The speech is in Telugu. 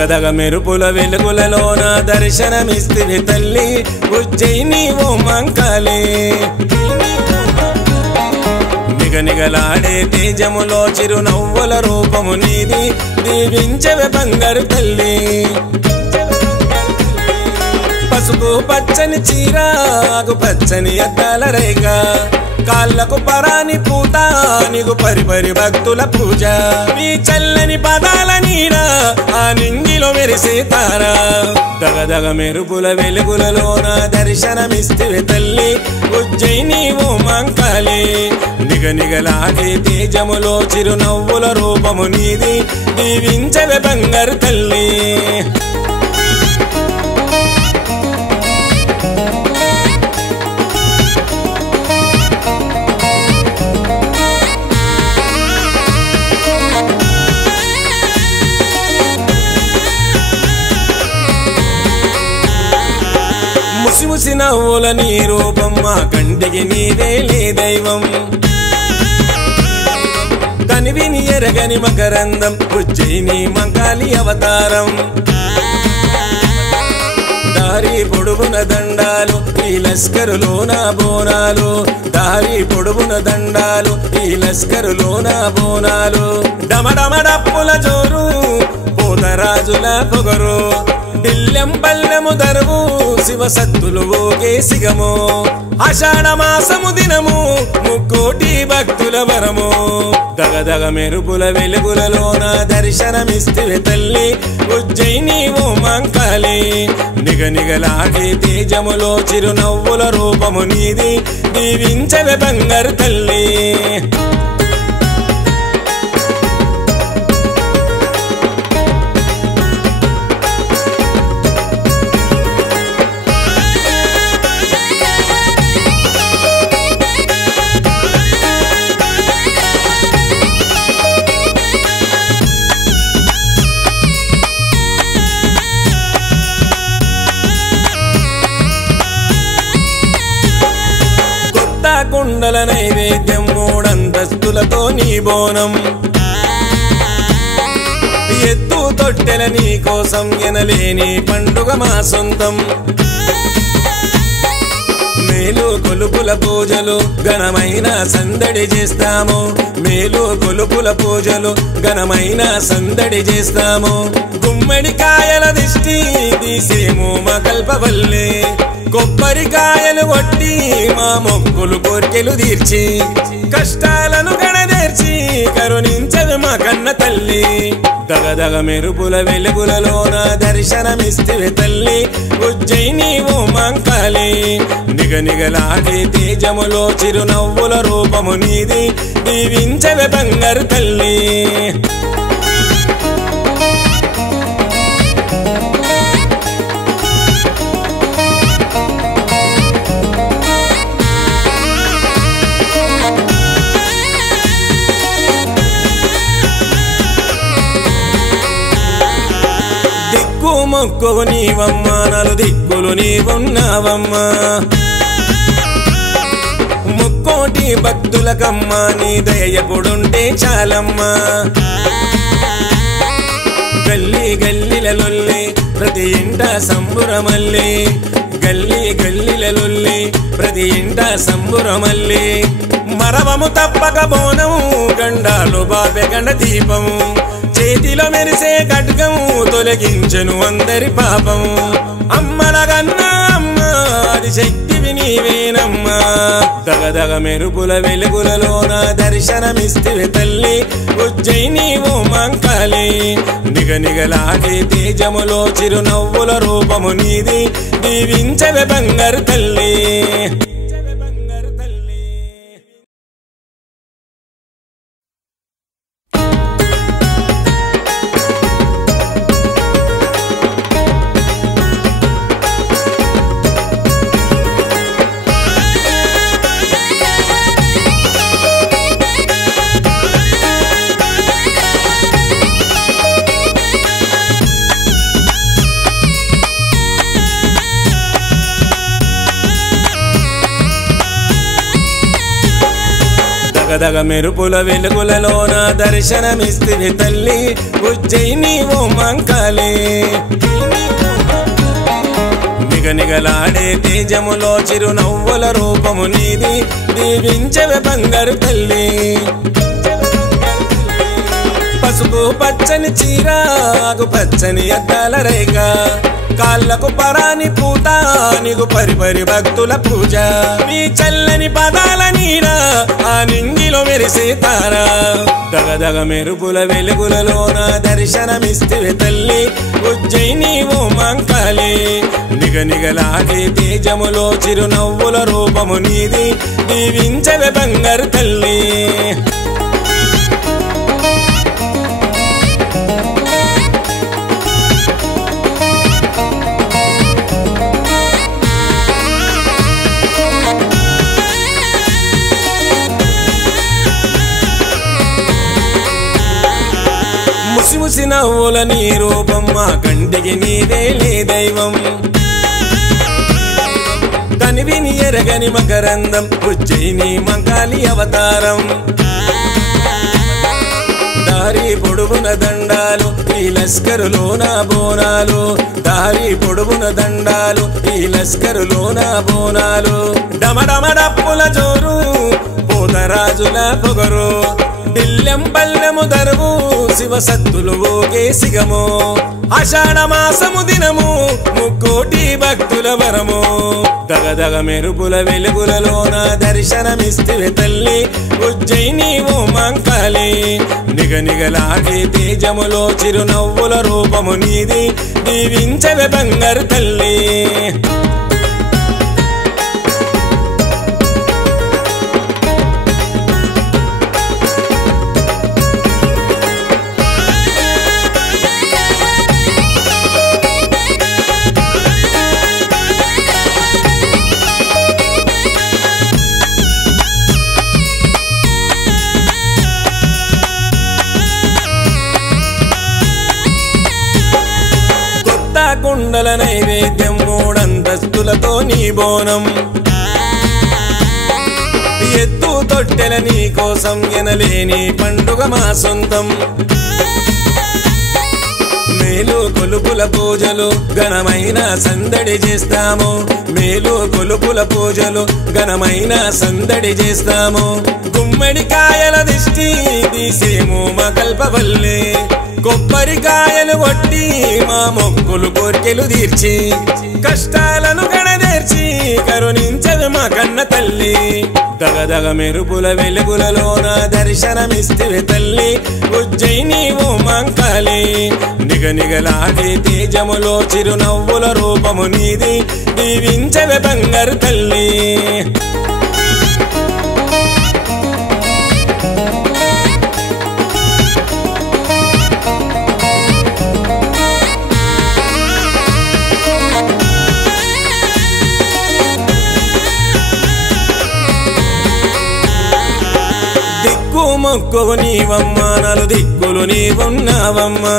దగదగ మెరుపుల వెలుగులలోన దర్శనమిస్తివి తల్లి ఉజ్జయిని ఓ మంకాళి నిగనిగలాడే తేజములో చిరునవ్వుల రూపము నీది దీవించవే బంగారు తల్లి పసుపు పచ్చని చీర ఆకు పచ్చని అద్దాల రేఖ కాళ్ళకు పరాని పూత నీకు పరిపరి భక్తుల పూజ నీ చల్లని పదాల నీడ ఆ నింగిలో మెరిసే తారా దగదగ మెరుపుల వెలుగులలోన దర్శనమిస్తివి తల్లి ఉజ్జయిని ఓ మంకాళి నిగనిగలాగే తేజములో చిరునవ్వుల రూపము నీది దీవించవే బంగారు తల్లి ముసి నవ్వుల నీ రూపం మా కంటికి నీవేలే దైవం కనివిని ఎరగని మకరందం ఉజ్జయిని మంకాళి అవతారం దారి పొడుగున దండాలు ఈ లస్కరులోన బోనాలు దారి పొడుగున దండాలు ఈ లస్కరులోన బోనాలు డమడమడప్పుల జోరు పోతరాజుల పొగరు దిల్లెం పల్లెము దరువు శివ సత్తులు ఓకే సిగము ఆషాఢ మాసము దినము ముక్కోటి భక్తుల వరము దగదగ మెరుపుల వెలుగులలోన దర్శనమిస్తివి తల్లి ఉజ్జయిని ఓ మంకాళి నిగనిగలాగే తేజములో చిరునవ్వుల రూపము నీది దీవించవే బంగారు తల్లి కుండల నైవేద్యం మూడంతస్తులతో నీ బోనం ఎత్తు తొట్టెల నీ కోసం ఎనలేని పండుగ మా సొంతం మేలు కొలుపుల పూజలు ఘనమైన సందడి చేస్తాము మేలు కొలుపుల పూజలు ఘనమైన సందడి చేస్తాము గుమ్మడికాయల దిష్టి తీసేము మా కల్పవల్లి కొబ్బరికాయలు కొట్టి మా మొక్కులు కోర్కెలు తీర్చి కష్టాలను గణదేర్చి కరుణించదు మా కన్న తల్లి దగదగ మెరుపుల వెలుగులలోన దర్శనమిస్తివి తల్లి ఉజ్జయిని ఓ మంకాళి నిగనిగలాగే తేజములో చిరునవ్వుల రూపము నీది దీవించవే బంగారు తల్లి మొక్కువు నీవమ్మా నలు దిక్కులు నీవున్నావమ్మా ముక్కోటి భక్తులకమ్మా నీ దయపుడుంటే చాలమ్మా గల్లీ గల్లీలలొల్లి ప్రతి ఇంట సంబురమల్లి గల్లీ గల్లీలలొల్లి ప్రతి ఇంట సంబురమల్లి మరవము తప్పక బోనము గండాలు బాబె గండ దీపము చేతిలో మెరిసే ఖడ్గము తొలగించెను అందరి పాపము అమ్మలగన్నా అమ్మ అది శక్తివి నీవేనమ్మా దగదగ మెరుపుల వెలుగులలోన దర్శనమిస్తివి తల్లి ఉజ్జయిని ఓ మంకాళి నిగనిగలాగే తేజములో చిరునవ్వుల రూపము నీది దీవించవే బంగారు తల్లి దగదగ మెరుపుల వెలుగులలోన దర్శనమిస్తివి తల్లి ఉజ్జయిని ఓ మంకాళి నిగనిగలాడే తేజములో చిరునవ్వుల రూపము నీది దీవించవే బంగారు తల్లి పసుపు పచ్చని చీర ఆకు పచ్చని అద్దాల రేఖ కాళ్ళకు పరాని పూత నీకు పరిపరి భక్తుల పూజ నీ చల్లని పదాల నీడ ఆ నింగిలో మెరిసే తారా దగదగ మెరుపుల వెలుగులలోన దర్శనమిస్తివి తల్లి ఉజ్జయిని ఓ మంకాళి నిగనిగలాడే తేజములో చిరునవ్వుల రూపము నీది దీవించవే బంగారు తల్లి ముసి నవ్వుల నీ రూపం మా కంటికి నీవేలే దైవం కనివిని ఎరగని మకరందం ఉజ్జయిని మంకాళి అవతారం దారి పొడుగున దండాలు ఈ లస్కరులోన బోనాలు దారి పొడుగున దండాలు ఈ లస్కరులోన బోనాలు డమడమ డప్పుల జోరు పోతరాజుల పొగరు దిల్లెం పల్లెము దరువు శివ సత్తులు ఓకే సిగము ఆషాఢ మాసము దినము ముక్కోటి భక్తుల వరము దగదగ మెరుపుల వెలుగులలోన దర్శనమిస్తివి తల్లి ఉజ్జయిని ఓ మంకాళి నిగనిగలాడే తేజములో చిరునవ్వుల రూపము నీది దీవించవే బంగారు తల్లి కుండల నైవేద్యం మూడంతస్తులతో నీ బోనం ఎత్తు తొట్టెల నీ కోసం ఎనలేని పండుగ మా సొంతం మేలు కొలుపుల పూజలు ఘనమైన సందడి చేస్తాము మేలు కొలుపుల పూజలు ఘనమైన సందడి చేస్తాము గుమ్మడికాయల దిష్టి తీసేము మా కల్పవల్లే కొబ్బరికాయలు కొట్టి మా మొక్కులు కోర్కెలు తీర్చి కష్టాలను గణదేర్చి కరుణించదు మా కన్న తల్లి దగదగ మెరుపుల వెలుగులలోన దర్శనమిస్తివి తల్లి ఉజ్జయిని ఓ మంకాళి నిగనిగలాడే తేజములో చిరునవ్వుల రూపము నీది దీవించవే బంగారు తల్లి మొక్కువు నీవమ్మ నలు దిక్కులు నీవున్నావమ్మా